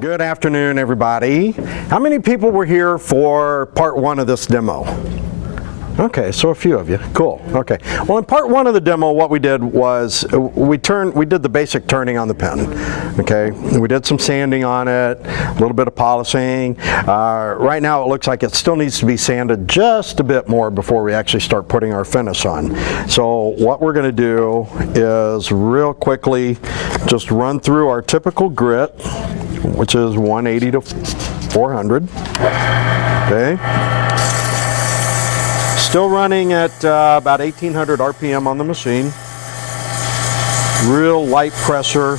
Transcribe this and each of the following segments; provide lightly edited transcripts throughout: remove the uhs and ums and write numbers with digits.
Good afternoon, everybody. How many people were here for part one of this demo? Okay, so a few of you. Cool. Okay. Well, in part one of the demo, what we did was we did the basic turning on the pen. Okay. We did some sanding on it, a little bit of polishing. Right now, it looks like it still needs to be sanded just a bit more before we actually start putting our finish on. So what we're going to do is real quickly just run through our typical grit, which is 180 to 400. Okay. Still running at about 1800 RPM on the machine. Real light pressure.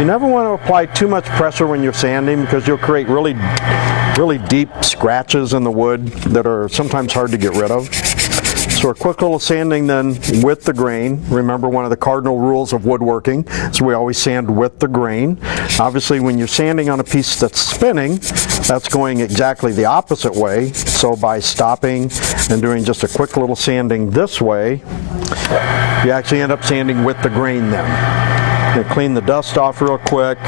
You never want to apply too much pressure when you're sanding because you'll create really deep scratches in the wood that are sometimes hard to get rid of. So a quick little sanding then with the grain. Remember, one of the cardinal rules of woodworking is we always sand with the grain. Obviously, when you're sanding on a piece that's spinning, that's going exactly the opposite way. So by stopping and doing just a quick little sanding this way, you actually end up sanding with the grain then. You clean the dust off real quick.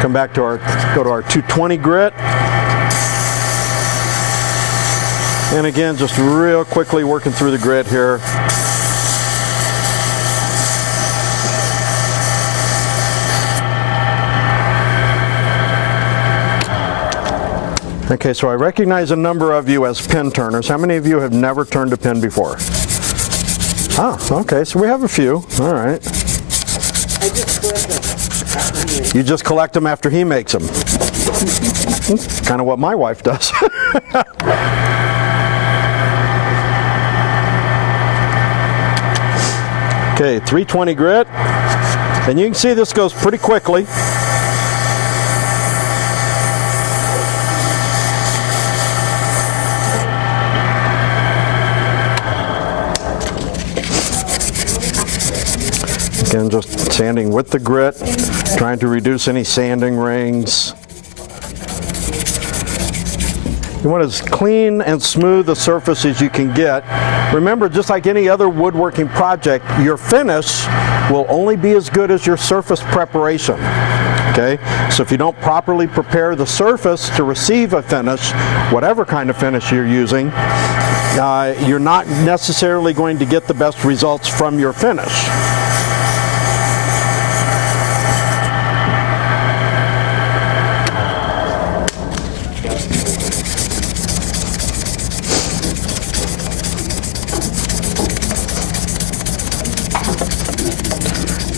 Come back to go to our 220 grit. And again, just real quickly working through the grit here. Okay, so I recognize a number of you as pin turners. How many of you have never turned a pin before? Ah, okay, so we have a few. All right. I just collect them. You just collect them after he makes them. Kind of what my wife does. Okay, 320 grit, and you can see this goes pretty quickly. Again, just sanding with the grit, trying to reduce any sanding rings. You want as clean and smooth a surface as you can get. Remember, just like any other woodworking project, your finish will only be as good as your surface preparation. Okay? So if you don't properly prepare the surface to receive a finish, whatever kind of finish you're using, you're not necessarily going to get the best results from your finish.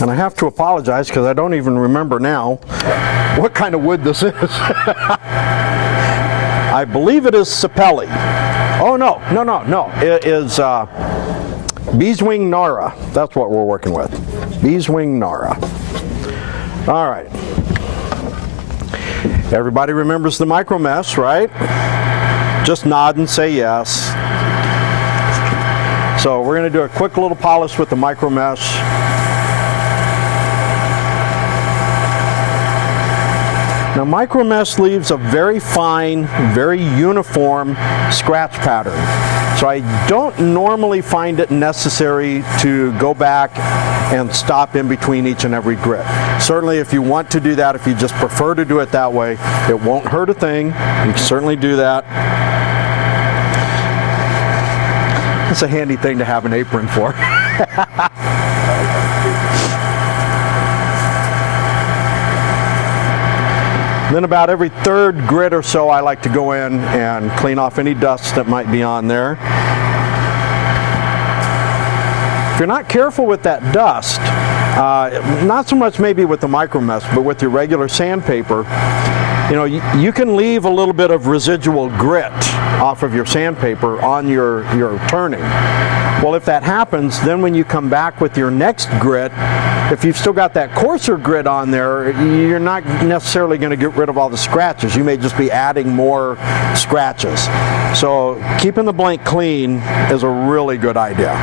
And I have to apologize because I don't even remember now what kind of wood this is. I believe it is sapelli. Oh, no. It is beeswing Nara. That's what we're working with. Beeswing Nara. All right. Everybody remembers the micro mesh, right? Just nod and say yes. So we're going to do a quick little polish with the micro mesh. Now, micro mesh leaves a very fine, very uniform scratch pattern. So I don't normally find it necessary to go back and stop in between each and every grit. Certainly, if you want to do that, if you just prefer to do it that way, it won't hurt a thing. You can certainly do that. It's a handy thing to have an apron for. Then about every third grit or so, I like to go in and clean off any dust that might be on there. If you're not careful with that dust, not so much maybe with the micro mesh, but with your regular sandpaper, you know, you can leave a little bit of residual grit off of your sandpaper on your turning. Well, if that happens, then when you come back with your next grit, if you've still got that coarser grit on there, you're not necessarily going to get rid of all the scratches. You may just be adding more scratches. So keeping the blank clean is a really good idea.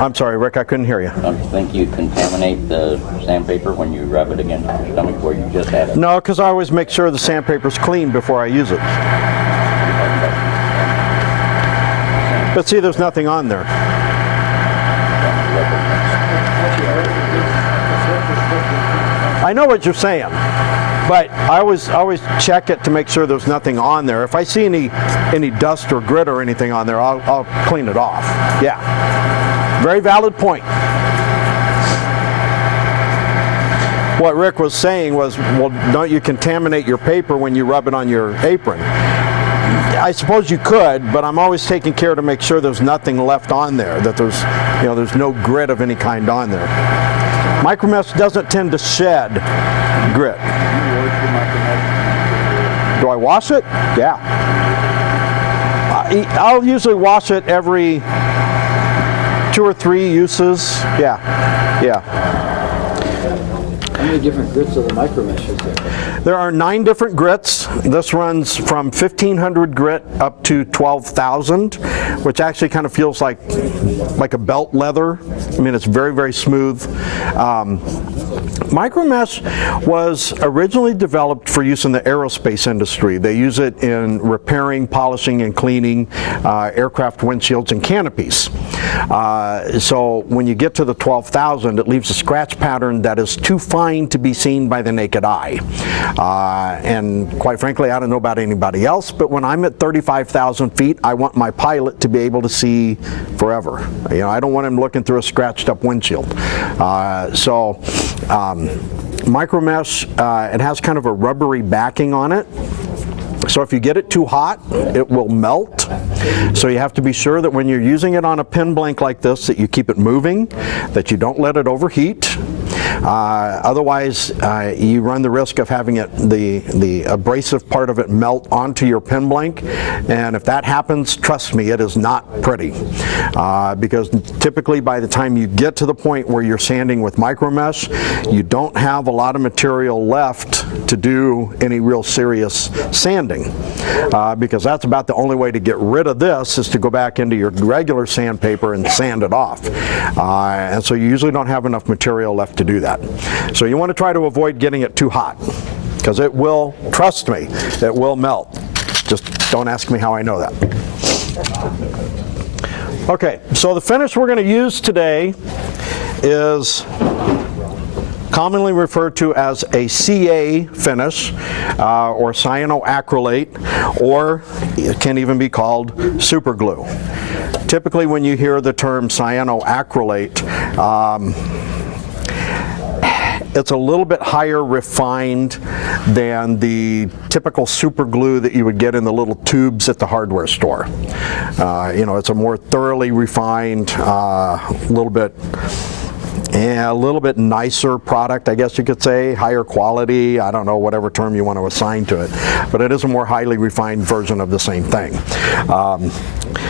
I'm sorry, Rick, I couldn't hear you. Don't you think you contaminate the sandpaper when you rub it against your stomach where you just had it? No, because I always make sure the sandpaper's clean before I use it. But see, there's nothing on there. I know what you're saying, but I always check it to make sure there's nothing on there. If I see any dust or grit or anything on there, I'll clean it off. Yeah, very valid point. What Rick was saying was, well, don't you contaminate your paper when you rub it on your apron? I suppose you could, but I'm always taking care to make sure there's nothing left on there, that there's no grit of any kind on there. Micromesh doesn't tend to shed grit. Do I wash it? Yeah. I'll usually wash it every 2 or 3 uses. Yeah. How many different grits of the micromesh is there? There are 9 different grits. This runs from 1,500 grit up to 12,000, which actually kind of feels like a belt leather. I mean, it's very, very smooth. Micromesh was originally developed for use in the aerospace industry. They use it in repairing, polishing, and cleaning aircraft windshields and canopies. So when you get to the 12,000, it leaves a scratch pattern that is too fine to be seen by the naked eye. And quite frankly, I don't know about anybody else, but when I'm at 35,000 feet, I want my pilot to be able to see forever. You know, I don't want him looking through a scratched up windshield. Micromesh, it has kind of a rubbery backing on it. So if you get it too hot, it will melt. So you have to be sure that when you're using it on a pin blank like this, that you keep it moving, that you don't let it overheat. Otherwise, you run the risk of having the abrasive part of it melt onto your pin blank, and if that happens, trust me, it is not pretty. Because typically by the time you get to the point where you're sanding with micromesh, you don't have a lot of material left to do any real serious sanding. Because that's about the only way to get rid of this is to go back into your regular sandpaper and sand it off. And so you usually don't have enough material left to do that. So you want to try to avoid getting it too hot, because it will, trust me, it will melt. Just don't ask me how I know that. Okay, so the finish we're going to use today is commonly referred to as a CA finish or cyanoacrylate, or it can even be called super glue. Typically when you hear the term cyanoacrylate, it's a little bit higher refined than the typical super glue that you would get in the little tubes at the hardware store. You know, it's a more thoroughly refined, a little bit nicer product, I guess you could say, higher quality, I don't know, whatever term you want to assign to it, but it is a more highly refined version of the same thing.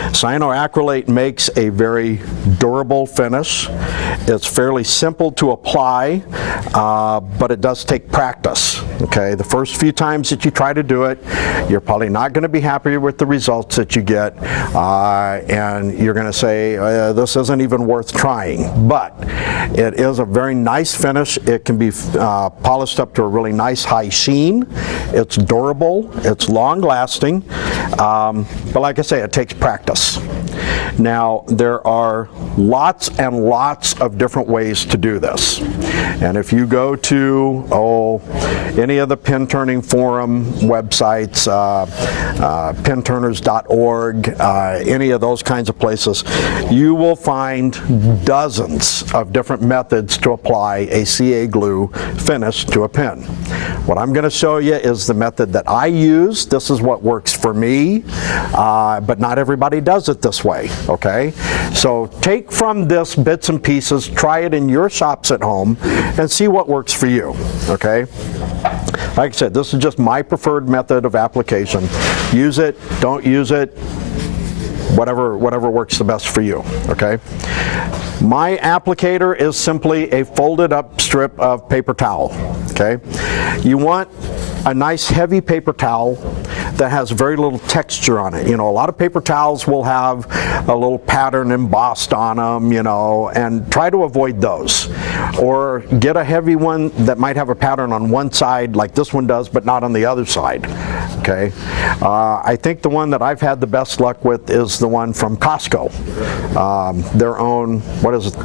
Cyanoacrylate makes a very durable finish. It's fairly simple to apply, but it does take practice. Okay, the first few times that you try to do it, you're probably not going to be happy with the results that you get, and you're going to say, this isn't even worth trying. But it is a very nice finish. It can be polished up to a really nice high sheen. It's durable. It's long-lasting. But like I say, it takes practice. Now, there are lots and lots of different ways to do this. And if you go to, any of the pin turning forum websites, pinturners.org, any of those kinds of places, you will find dozens of different methods to apply a CA glue finish to a pin. What I'm going to show you is the method that I use. This is what works for me, but not everybody does it this way, okay? So take from this bits and pieces, try it in your shops at home, and see what works for you, okay? Like I said, this is just my preferred method of application. Use it, don't use it, whatever works the best for you, okay? My applicator is simply a folded up strip of paper towel, okay? You want a nice heavy paper towel that has very little texture on it. You know, a lot of paper towels will have a little pattern embossed on them, you know, and try to avoid those. Or get a heavy one that might have a pattern on one side like this one does, but not on the other side. okay? I think the one that I've had the best luck with is the one from Costco. Their own, what is it?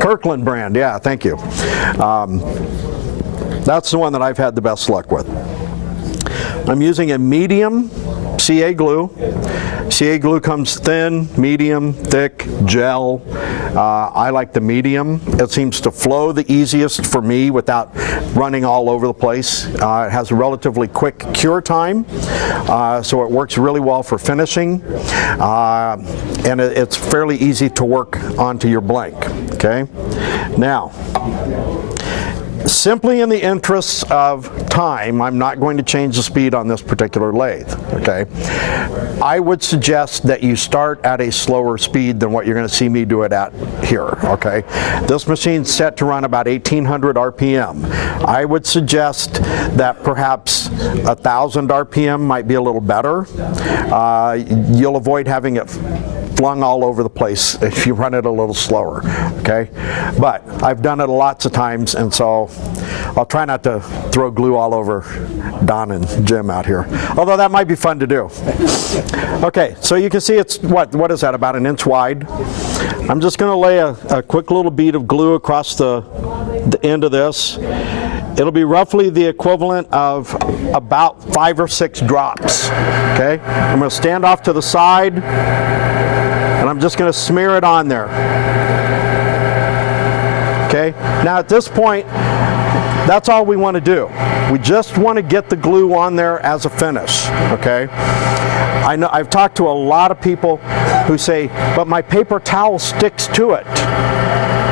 Kirkland brand, yeah, thank you. That's the one that I've had the best luck with. I'm using a medium CA glue. CA glue comes thin, medium, thick, gel. I like the medium. It seems to flow the easiest for me without running all over the place. It has a relatively quick cure time, so it works really well for finishing, and it's fairly easy to work onto your blank. Okay, now, simply in the interests of time, I'm not going to change the speed on this particular lathe, okay? I would suggest that you start at a slower speed than what you're going to see me do it at here, okay? This machine's set to run about 1800 RPM. I would suggest that perhaps 1000 RPM might be a little better. You'll avoid having it flung all over the place if you run it a little slower, okay? But I've done it lots of times, and so I'll try not to throw glue all over Don and Jim out here, although that might be fun to do. Okay, so you can see it's, what is that, about 1 inch wide? I'm just going to lay a quick little bead of glue across the end of this. It'll be roughly the equivalent of about 5 or 6 drops, okay? I'm going to stand off to the side, and I'm just going to smear it on there. Okay, now at this point, that's all we want to do. We just want to get the glue on there as a finish, okay? I know I've talked to a lot of people who say, but my paper towel sticks to it.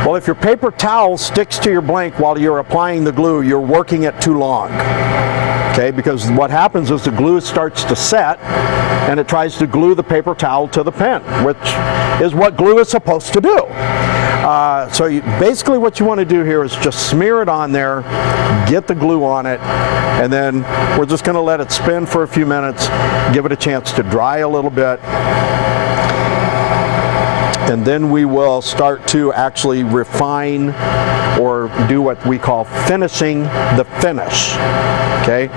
Well, if your paper towel sticks to your blank while you're applying the glue, you're working it too long. Okay, because what happens is the glue starts to set and it tries to glue the paper towel to the pen, which is what glue is supposed to do. Basically what you want to do here is just smear it on there, get the glue on it, and then we're just going to let it spin for a few minutes, give it a chance to dry a little bit, and then we will start to actually refine or do what we call finishing the finish. Okay,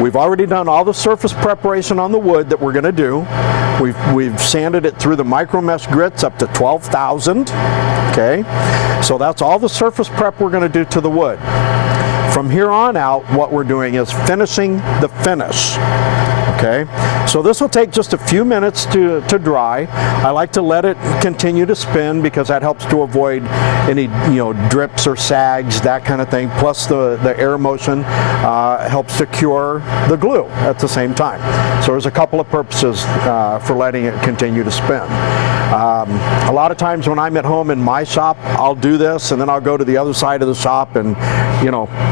we've already done all the surface preparation on the wood that we're going to do. We've sanded it through the micro mesh grits up to 12,000. Okay, so that's all the surface prep we're going to do to the wood. From here on out, what we're doing is finishing the finish. Okay, so this will take just a few minutes to dry. I like to let it continue to spin because that helps to avoid any drips or sags, that kind of thing. Plus the air motion helps to cure the glue at the same time. So there's a couple of purposes for letting it continue to spin. A lot of times when I'm at home in my shop, I'll do this and then I'll go to the other side of the shop and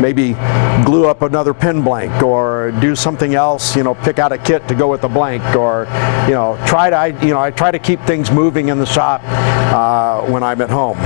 maybe glue up another pin blank or do something else, pick out a kit to go with the blank, or I try to keep things moving in the shop when I'm at home.